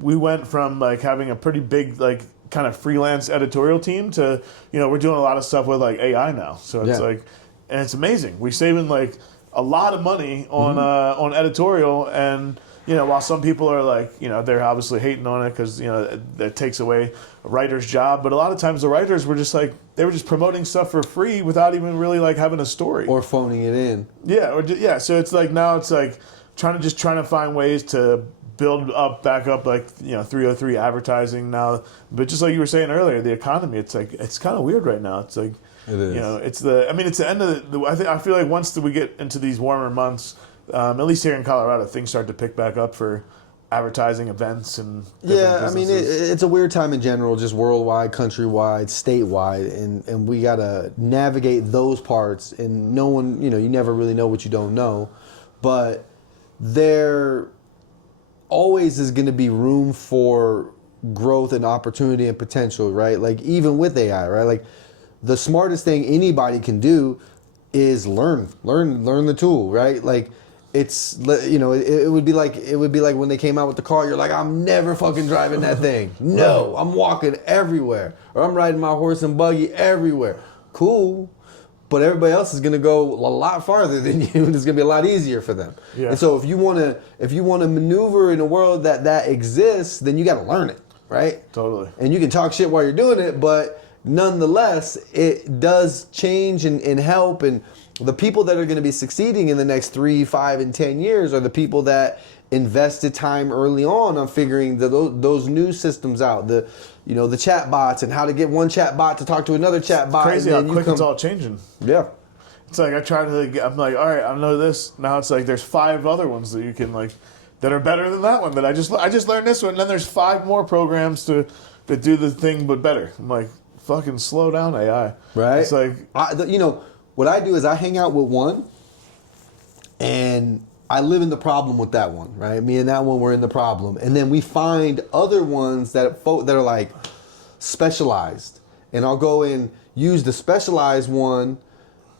we went from like having a pretty big like kind of freelance editorial team to we're doing a lot of stuff with like AI now. So it's like, and it's amazing. We're saving like a lot of money on on editorial, and while some people are like, they're obviously hating on it because, that takes away a writer's job. But a lot of times the writers were just like, they were just promoting stuff for free without even really like having a story. Or phoning it in. Yeah. So it's like, now it's like trying to find ways to build back up like, 303 advertising now. But just like you were saying earlier, the economy, it's like, it's kind of weird right now. It's like, it is. It's the end of I feel like once we get into these warmer months, at least here in Colorado, things start to pick back up for advertising events and I mean, it's a weird time in general, just worldwide, countrywide, statewide, and we got to navigate those parts, and no one, you never really know what you don't know, but there always is going to be room for growth and opportunity and potential, right? Like even with AI, right? Like the smartest thing anybody can do is learn the tool, right? Like it's, it would be like when they came out with the car, you're like, I'm never fucking driving that thing. No, I'm walking everywhere, or I'm riding my horse and buggy everywhere. Cool. But everybody else is going to go a lot farther than you, and it's going to be a lot easier for them. Yeah. And so if you want to maneuver in a world that exists, then you got to learn it, right? Totally. And you can talk shit while you're doing it, but nonetheless, it does change and help. And the people that are going to be succeeding in the next 3, 5, and 10 years are the people that invested time early on figuring those new systems out. The chat bots and how to get one chat bot to talk to another chat bot. Crazy how quick it's all changing. Yeah. It's like I'm like, all right, I know this. Now it's like there's 5 other ones that you can like that are better than that one that I just learned this one. And then there's 5 more programs that do the thing but better. I'm like, fucking slow down AI. Right. It's like, what I do is I hang out with one and I live in the problem with that one, right? Me and that one, we're in the problem. And then we find other ones that are like specialized. And I'll go and use the specialized one.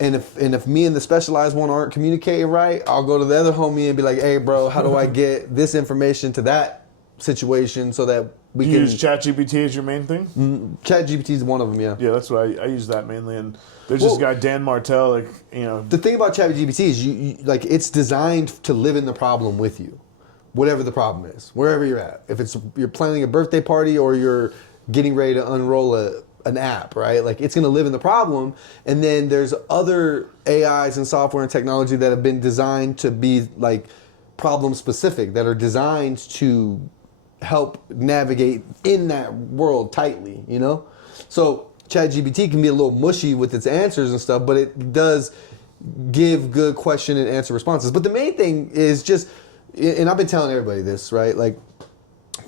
And if me and the specialized one aren't communicating right, I'll go to the other homie and be like, hey, bro, how do I get this information to that situation so that we can use ChatGPT as your main thing? ChatGPT is one of them, yeah. Yeah, that's what I use that mainly. And there's this guy, Dan Martell, The thing about ChatGPT is you it's designed to live in the problem with you, whatever the problem is, wherever you're at. If you're planning a birthday party or you're getting ready to unroll an app, right? Like it's going to live in the problem. And then there's other AIs and software and technology that have been designed to be like problem specific, that are designed to help navigate in that world tightly, So ChatGPT can be a little mushy with its answers and stuff, but it does give good question and answer responses. But the main thing is just, and I've been telling everybody this, right? Like,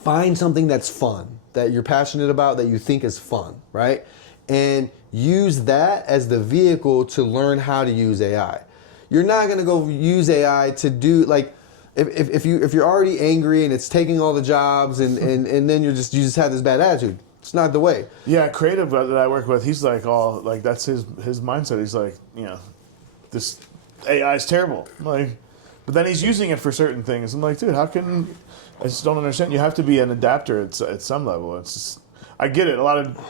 find something that's fun, that you're passionate about, that you think is fun, right? And use that as the vehicle to learn how to use AI. You're not gonna go use AI to do like, if you're already angry and it's taking all the jobs and then you just have this bad attitude. It's not the way. Yeah, creative that I work with, he's like, that's his mindset. He's like, this AI is terrible. Like, but then he's using it for certain things. I'm like, dude, how can? I just don't understand. You have to be an adapter at some level. It's just, I get it.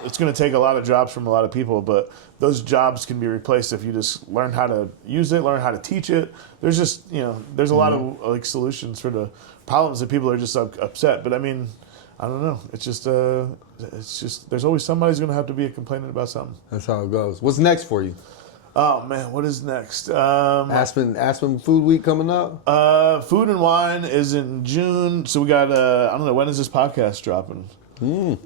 It's going to take a lot of jobs from a lot of people, but those jobs can be replaced if you just learn how to use it, learn how to teach it. There's just, there's a lot of like solutions for the problems that people are just upset. But I mean, I don't know. It's just there's always somebody's going to have to be complaining about something. That's how it goes. What's next for you? Oh man, what is next? Aspen Food Week coming up. Food and Wine is in June, so we got I don't know, when is this podcast dropping? Sooner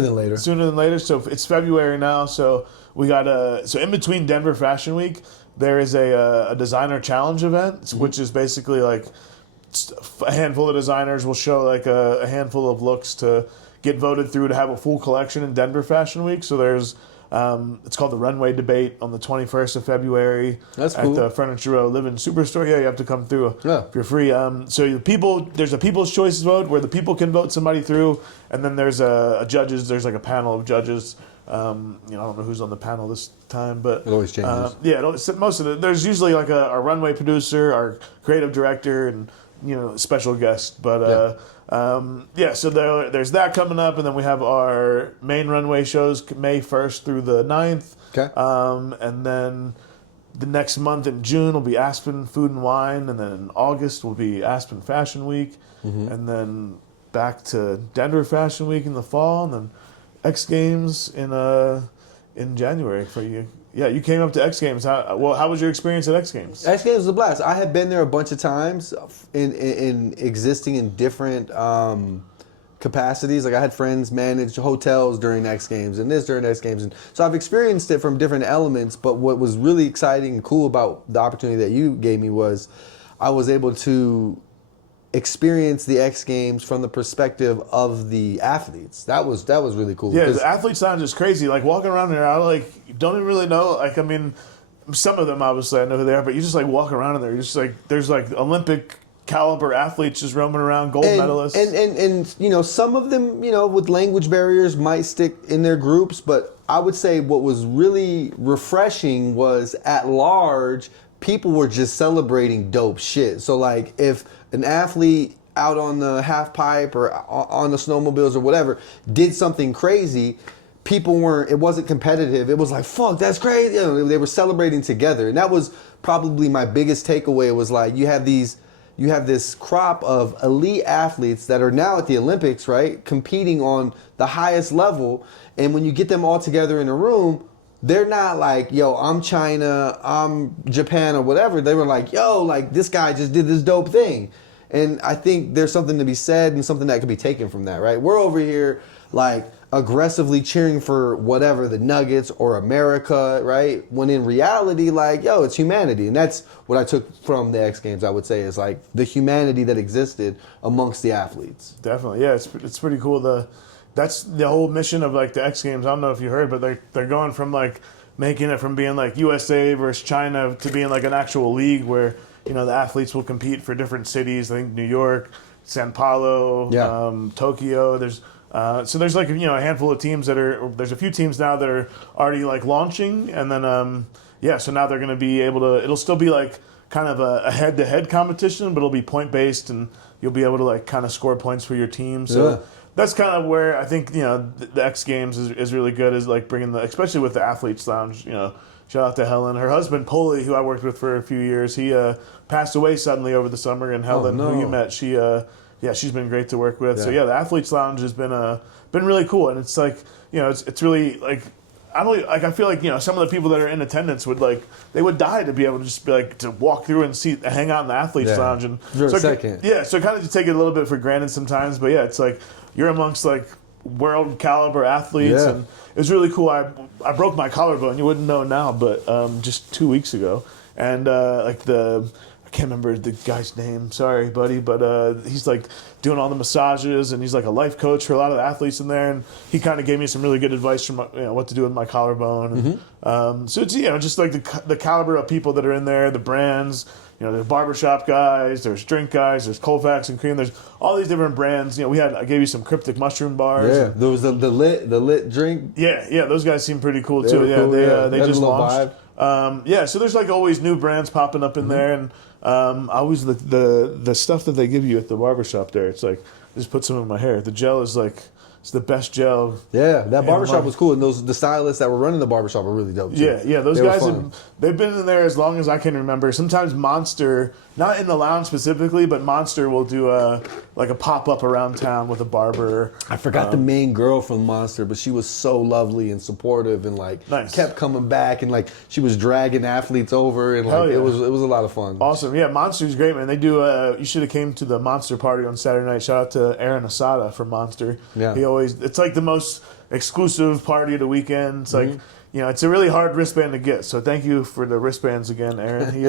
than later. Sooner than later. So it's February now. So we got so in between Denver Fashion Week, there is a designer challenge event, which is basically like a handful of designers will show like a handful of looks to get voted through to have a full collection in Denver Fashion Week. So there's it's called the Runway Debate on the 21st of February. That's cool. At the Furniture Row Living Superstore. Yeah, you have to come through if you're free. So there's a People's Choice vote where the people can vote somebody through, and then there's there's like a panel of judges. I don't know who's on the panel this time, but it always changes. Most of it. There's usually like a runway producer, our creative director, and special guest. But so there's that coming up, and then we have our main runway shows May 1st through the 9th. Okay. And then the next month in June will be Aspen Food and Wine, and then in August will be Aspen Fashion Week, and then back to Denver Fashion Week in the fall, and then X Games in January for you. Yeah, you came up to X Games. How was your experience at X Games? X Games was a blast. I had been there a bunch of times in existing in different capacities. Like I had friends manage hotels during X Games and this during X Games, and so I've experienced it from different elements. But what was really exciting and cool about the opportunity that you gave me was I was able to experience the X Games from the perspective of the athletes. That was really cool. Yeah, the athlete sound is crazy. Like walking around there, I don't even really know. Like I mean, some of them obviously I know who they are, but you just like walk around in there. You're just like there's like Olympic caliber athletes just roaming around, gold medalists. And you know, some of them, you know, with language barriers might stick in their groups, but I would say what was really refreshing was at large, people were just celebrating dope shit. So like if an athlete out on the half pipe or on the snowmobiles or whatever did something crazy, it wasn't competitive. It was like, fuck, that's crazy. You know, they were celebrating together. And that was probably my biggest takeaway was like, you have this crop of elite athletes that are now at the Olympics, right? Competing on the highest level. And when you get them all together in a room, they're not like, yo, I'm China, I'm Japan or whatever. They were like, yo, like this guy just did this dope thing. And I think there's something to be said and something that could be taken from that, right? We're over here like aggressively cheering for whatever, the Nuggets or America, right? When in reality, like, yo, it's humanity. And that's what I took from the X Games, I would say, is like the humanity that existed amongst the athletes. Definitely, yeah, it's pretty cool. That's the whole mission of like the X Games. I don't know if you heard, but they're going from like making it from being like USA versus China to being like an actual league where, you know, the athletes will compete for different cities. I think New York, Sao Paulo, Tokyo. There's like, you know, a handful of teams there's a few teams now that are already like launching, and then so now they're going to be able to. It'll still be like kind of a head-to-head competition, but it'll be point-based, and you'll be able to like kind of score points for your team. So that's kind of where I think, you know, the X Games is really good, is like bringing especially with the Athletes Lounge, you know. Shout out to Helen. Her husband, Poli, who I worked with for a few years, he passed away suddenly over the summer. And Helen, who you met, she's been great to work with. Yeah. So yeah, the Athletes Lounge has been really cool. And it's like, you know, it's really like, I feel like, you know, some of the people that are in attendance they would die to be able to just be like to walk through and hang out in the Athletes Lounge. And for a second. So kind of just take it a little bit for granted sometimes. But yeah, it's like you're amongst like world caliber athletes, and it was really cool. I broke my collarbone. You wouldn't know now, but just 2 weeks ago, and I can't remember the guy's name. Sorry, buddy, but he's like doing all the massages, and he's like a life coach for a lot of the athletes in there, and he kind of gave me some really good advice from what to do with my collarbone. And, so it's, you know, just like the caliber of people that are in there, the brands. You know, there's barbershop guys, there's drink guys, there's Colfax and Cream, there's all these different brands. You know, I gave you some cryptic mushroom bars. Yeah, there was the lit drink. Yeah, those guys seem pretty cool too. They just launched. So there's like always new brands popping up in there, and always the stuff that they give you at the barbershop there. It's like I just put some in my hair. The gel is like. It's the best gel. Yeah, that barbershop was cool, and the stylists that were running the barbershop were really dope too. Yeah, those guys they've been in there as long as I can remember. Sometimes Monster, not in the lounge specifically, but Monster will do a pop-up around town with a barber. I forgot the main girl from Monster, but she was so lovely and supportive, and like kept coming back, and like she was dragging athletes over, and like it was a lot of fun. Awesome, yeah, Monster's great, man. They do. You should have came to the Monster party on Saturday night. Shout out to Aaron Asada from Monster. Yeah. It's like the most exclusive party of the weekend. It's like, you know, it's a really hard wristband to get. So thank you for the wristbands again, Aaron. He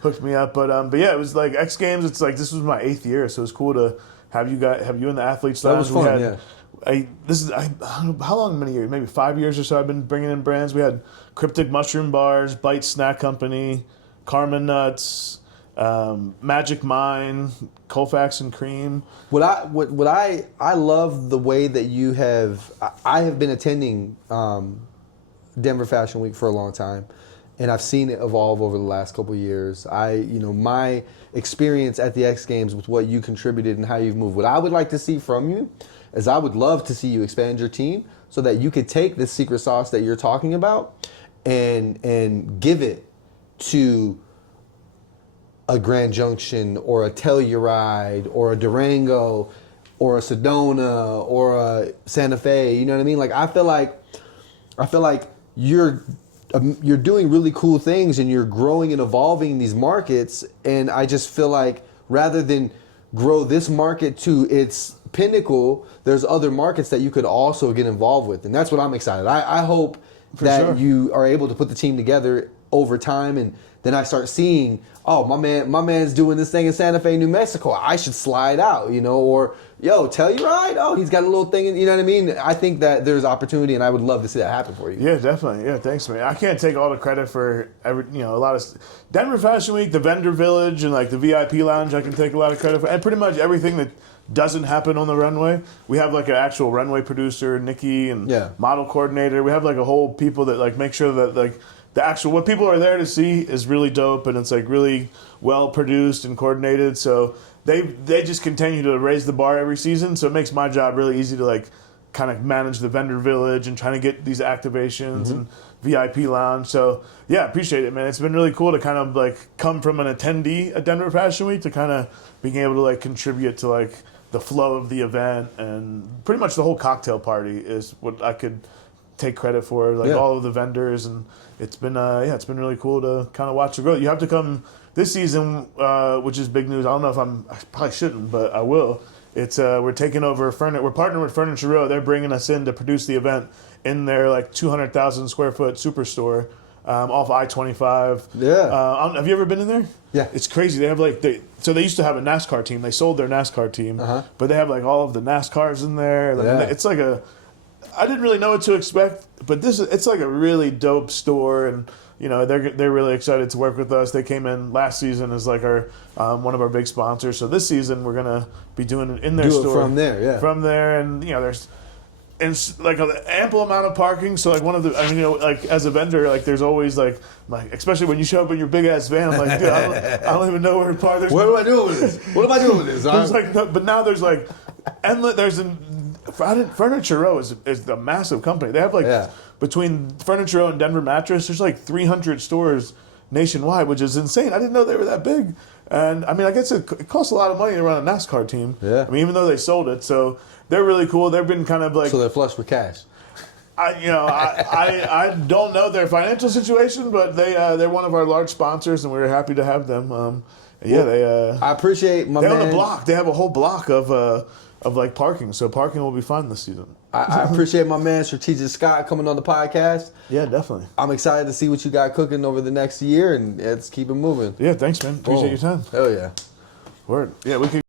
hooked me up. But yeah, it was like X Games. It's like this was my 8th year, so it was cool to have you in the Athletes Lounge. That was fun. I don't know how long, many years, maybe 5 years or so. I've been bringing in brands. We had Cryptic Mushroom Bars, Bite Snack Company, Karma Nuts. Magic Mine, Colfax and Cream. What I love the way that I have been attending Denver Fashion Week for a long time, and I've seen it evolve over the last couple of years. My experience at the X Games with what you contributed and how you've moved. What I would like to see from you is I would love to see you expand your team so that you could take this secret sauce that you're talking about and give it to a Grand Junction or a Telluride or a Durango or a Sedona or a Santa Fe. You know what I mean? Like I feel like you're doing really cool things and you're growing and evolving in these markets. And I just feel like rather than grow this market to its pinnacle, there's other markets that you could also get involved with. And that's what I'm excited. I hope that you are able to put the team together over time, and then I start seeing, oh, my man's doing this thing in Santa Fe, New Mexico. I should slide out, you know, or yo, Telluride, oh, he's got a little thing, you know what I mean? I think that there's opportunity, and I would love to see that happen for you. Yeah, definitely. Yeah, thanks, man. I can't take all the credit for a lot of Denver Fashion Week, the Vendor Village, and like the VIP Lounge. I can take a lot of credit for, and pretty much everything that doesn't happen on the runway. We have like an actual runway producer, Nikki, and model coordinator. We have like a whole people that like make sure that like the actual what people are there to see is really dope, and it's like really well produced and coordinated. So they just continue to raise the bar every season. So it makes my job really easy to like kind of manage the vendor village and trying to get these activations and VIP lounge. So yeah, appreciate it, man. It's been really cool to kind of like come from an attendee at Denver Fashion Week to kind of being able to like contribute to like the flow of the event, and pretty much the whole cocktail party is what I could take credit for, like all of the vendors, and it's been it's been really cool to kind of watch the growth. You have to come this season, which is big news. I don't know if I probably shouldn't, but I will. It's we're taking over we're partnering with Furniture Row. They're bringing us in to produce the event in their like 200,000 square foot superstore off I-25. Yeah. Have you ever been in there? Yeah. It's crazy. They have like they used to have a NASCAR team. They sold their NASCAR team, but they have like all of the NASCARs in there. Like, it's like I didn't really know what to expect, but it's like a really dope store, and you know they're really excited to work with us. They came in last season as like our one of our big sponsors. So this season we're gonna be doing it in their store from there, from there, and you know there's like an ample amount of parking. So like one of the you know like as a vendor, like there's always like especially when you show up in your big ass van, I'm like, dude, I don't even know where to park. What am I doing with this? What am I doing with this? There's like but now there's like Furniture Row is a massive company. They have like between Furniture Row and Denver Mattress, there's like 300 stores nationwide, which is insane. I didn't know they were that big. And I mean, I guess it costs a lot of money to run a NASCAR team. Yeah. I mean, even though they sold it, so they're really cool. They've been kind of like so they're flush with cash. I don't know their financial situation, but they're one of our large sponsors, and we're happy to have them. I appreciate my man. They're on the block. They have a whole block of like parking, so parking will be fun this season. I appreciate my man Strategic Scott coming on the podcast. Yeah, definitely. I'm excited to see what you got cooking over the next year, and let's keep it moving. Yeah, thanks, man. Appreciate your time. Hell yeah. Word. Yeah, we could.